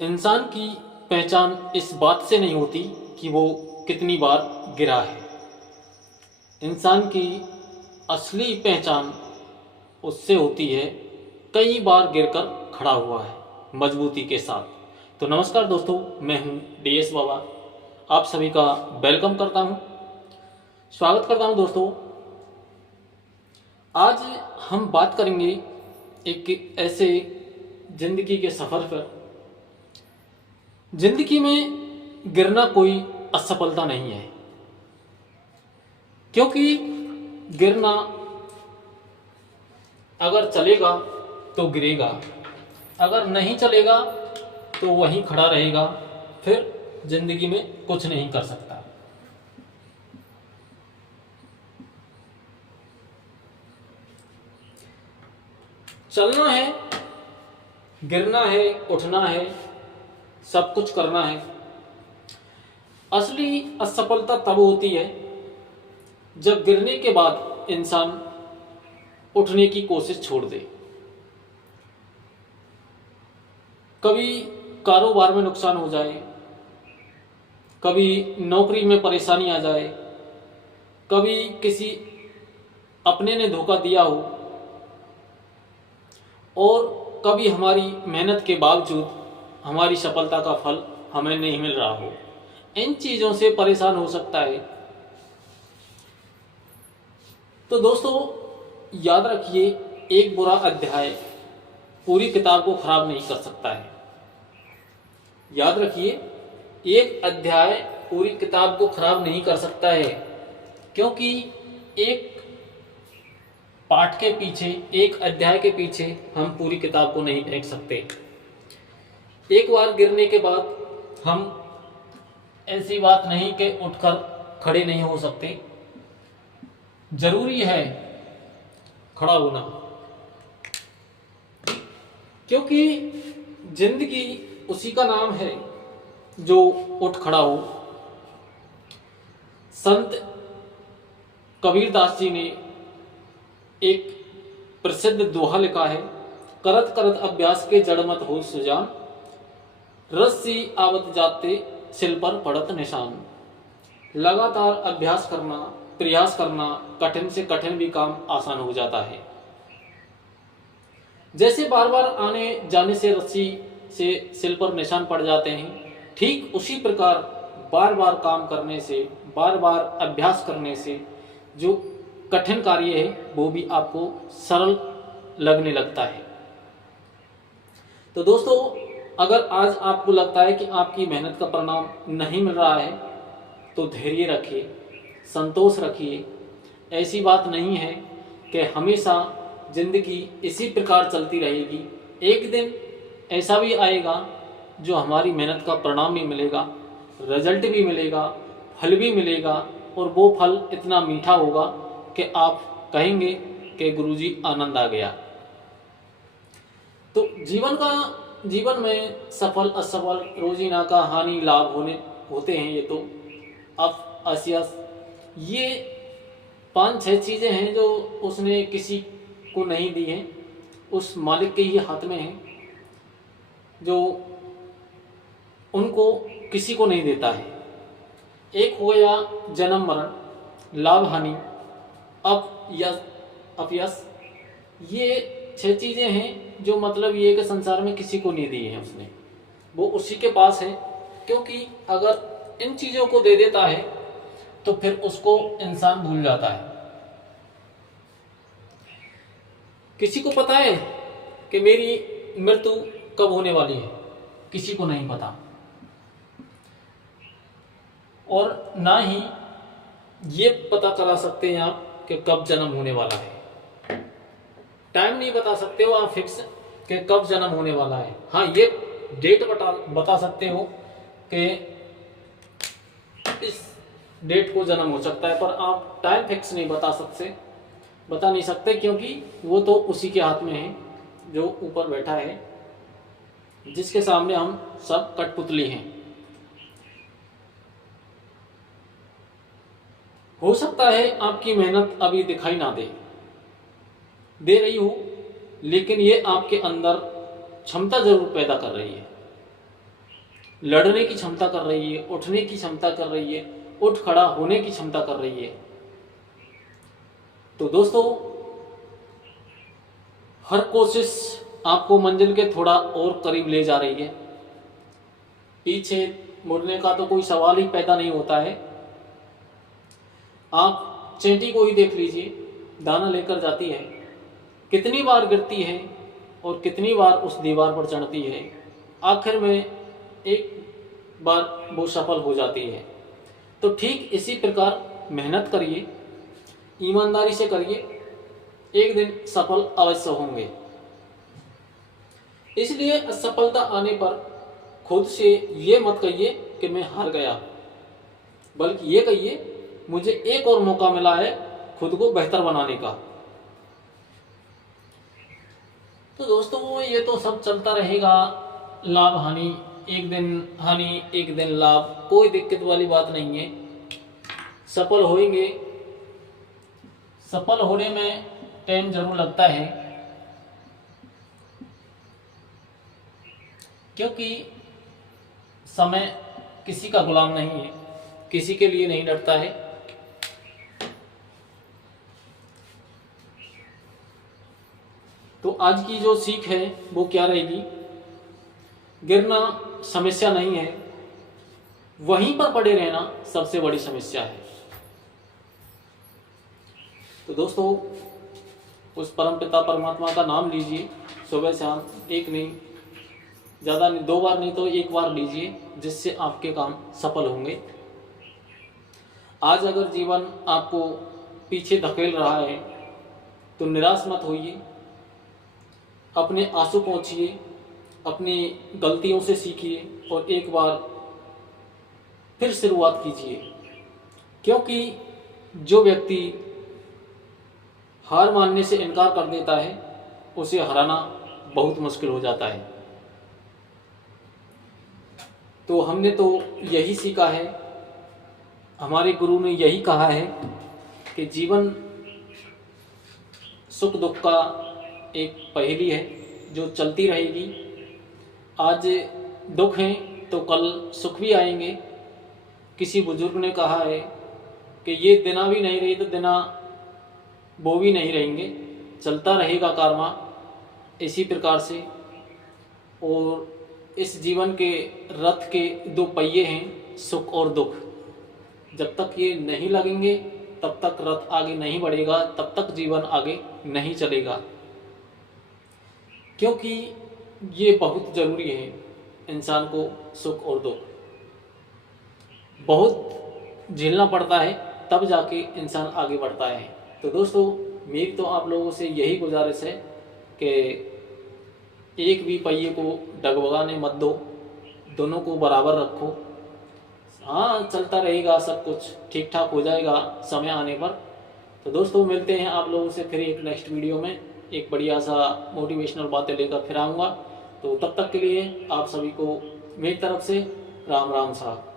इंसान की पहचान इस बात से नहीं होती कि वो कितनी बार गिरा है। इंसान की असली पहचान उससे होती है कई बार गिरकर खड़ा हुआ है मजबूती के साथ। तो नमस्कार दोस्तों, मैं हूं डीएस बाबा। आप सभी का वेलकम करता हूं, स्वागत करता हूं दोस्तों। आज हम बात करेंगे एक ऐसे जिंदगी के सफ़र पर। जिंदगी में गिरना कोई असफलता नहीं है, क्योंकि गिरना अगर चलेगा तो गिरेगा, अगर नहीं चलेगा तो वहीं खड़ा रहेगा, फिर जिंदगी में कुछ नहीं कर सकता। चलना है, गिरना है, उठना है, सब कुछ करना है। असली असफलता तब होती है जब गिरने के बाद इंसान उठने की कोशिश छोड़ दे। कभी कारोबार में नुकसान हो जाए, कभी नौकरी में परेशानी आ जाए, कभी किसी अपने ने धोखा दिया हो, और कभी हमारी मेहनत के बावजूद हमारी सफलता का फल हमें नहीं मिल रहा हो। इन चीज़ों से परेशान हो सकता है। तो दोस्तों याद रखिए, एक बुरा अध्याय पूरी किताब को खराब नहीं कर सकता है। याद रखिए, एक अध्याय पूरी किताब को खराब नहीं कर सकता है, क्योंकि एक पाठ के पीछे, एक अध्याय के पीछे हम पूरी किताब को नहीं फेंक सकते। एक बार गिरने के बाद हम ऐसी बात नहीं कि उठकर खड़े नहीं हो सकते। जरूरी है खड़ा होना, क्योंकि जिंदगी उसी का नाम है जो उठ खड़ा हो। संत कबीरदास जी ने एक प्रसिद्ध दोहा लिखा है, करत करत अभ्यास के जड़ मत हो सुजान, रस्सी आवत जाते सिल पर पड़त निशान। लगातार अभ्यास करना, प्रयास करना, कठिन से कठिन भी काम आसान हो जाता है। जैसे बार बार आने जाने से रस्सी से सिल पर निशान पड़ जाते हैं, ठीक उसी प्रकार बार बार काम करने से, बार बार अभ्यास करने से जो कठिन कार्य है वो भी आपको सरल लगने लगता है। तो दोस्तों, अगर आज आपको लगता है कि आपकी मेहनत का परिणाम नहीं मिल रहा है, तो धैर्य रखिए, संतोष रखिए। ऐसी बात नहीं है कि हमेशा जिंदगी इसी प्रकार चलती रहेगी। एक दिन ऐसा भी आएगा जो हमारी मेहनत का परिणाम भी मिलेगा, रिजल्ट भी मिलेगा, फल भी मिलेगा, और वो फल इतना मीठा होगा कि आप कहेंगे कि गुरुजी आनंद आ गया। तो जीवन में सफल असफल, रोजीना का हानि लाभ होते हैं। ये तो अफ असियस, ये 5-6 चीज़ें हैं जो उसने किसी को नहीं दी हैं, उस मालिक के ही हाथ में हैं, जो उनको किसी को नहीं देता है। एक हो गया जन्म मरण, लाभ हानि, अपयश। ये 6 चीज़ें हैं जो मतलब ये कि संसार में किसी को नहीं दी है उसने, वो उसी के पास है। क्योंकि अगर इन चीज़ों को दे देता है तो फिर उसको इंसान भूल जाता है। किसी को पता है कि मेरी मृत्यु कब होने वाली है? किसी को नहीं पता, और ना ही ये पता करा सकते हैं आप कि कब जन्म होने वाला है। टाइम नहीं बता सकते हो आप फिक्स कि कब जन्म होने वाला है। हाँ, ये डेट बता सकते हो कि इस डेट को जन्म हो सकता है, पर आप टाइम फिक्स नहीं बता नहीं सकते, क्योंकि वो तो उसी के हाथ में है जो ऊपर बैठा है, जिसके सामने हम सब कठपुतली हैं। हो सकता है आपकी मेहनत अभी दिखाई ना दे रही हो, लेकिन ये आपके अंदर क्षमता जरूर पैदा कर रही है। लड़ने की क्षमता कर रही है, उठने की क्षमता कर रही है, उठ खड़ा होने की क्षमता कर रही है। तो दोस्तों, हर कोशिश आपको मंजिल के थोड़ा और करीब ले जा रही है। पीछे मुड़ने का तो कोई सवाल ही पैदा नहीं होता है। आप चींटी को ही देख लीजिए, दाना लेकर जाती है, कितनी बार गिरती है और कितनी बार उस दीवार पर चढ़ती है, आखिर में एक बार वो सफल हो जाती है। तो ठीक इसी प्रकार मेहनत करिए, ईमानदारी से करिए, एक दिन सफल अवश्य होंगे। इसलिए असफलता आने पर खुद से ये मत कहिए कि मैं हार गया, बल्कि ये कहिए मुझे एक और मौका मिला है खुद को बेहतर बनाने का। तो दोस्तों, ये तो सब चलता रहेगा, लाभ हानि, एक दिन हानि एक दिन लाभ, कोई दिक्कत वाली बात नहीं है। सफल होएंगे, सफल होने में टाइम जरूर लगता है, क्योंकि समय किसी का गुलाम नहीं है, किसी के लिए नहीं डरता है। तो आज की जो सीख है वो क्या रहेगी? गिरना समस्या नहीं है, वहीं पर पड़े रहना सबसे बड़ी समस्या है। तो दोस्तों, उस परम पिता परमात्मा का नाम लीजिए सुबह शाम, एक नहीं, ज़्यादा नहीं, 2 बार नहीं तो 1 बार लीजिए, जिससे आपके काम सफल होंगे। आज अगर जीवन आपको पीछे धकेल रहा है तो निराश मत होइए, अपने आंसू पोंछिए, अपनी गलतियों से सीखिए और एक बार फिर शुरुआत कीजिए। क्योंकि जो व्यक्ति हार मानने से इनकार कर देता है, उसे हराना बहुत मुश्किल हो जाता है। तो हमने तो यही सीखा है, हमारे गुरु ने यही कहा है कि जीवन सुख दुख का एक पहेली है जो चलती रहेगी। आज दुख हैं तो कल सुख भी आएंगे। किसी बुजुर्ग ने कहा है कि ये दिना भी नहीं रही तो दिना वो भी नहीं रहेंगे, चलता रहेगा कर्मा इसी प्रकार से। और इस जीवन के रथ के 2 पहिए हैं, सुख और दुख। जब तक ये नहीं लगेंगे तब तक रथ आगे नहीं बढ़ेगा, तब तक जीवन आगे नहीं चलेगा। क्योंकि ये बहुत ज़रूरी है, इंसान को सुख और दुख बहुत झेलना पड़ता है, तब जाके इंसान आगे बढ़ता है। तो दोस्तों, मेरी तो आप लोगों से यही गुजारिश है कि एक भी पहिए को डगमगाने मत दो, दोनों को बराबर रखो। हाँ, चलता रहेगा, सब कुछ ठीक ठाक हो जाएगा समय आने पर। तो दोस्तों, मिलते हैं आप लोगों से फिर एक नेक्स्ट वीडियो में, एक बढ़िया सा मोटिवेशनल बातें लेकर फिर आऊँगा। तो तब तक के लिए आप सभी को मेरी तरफ से राम राम साहब।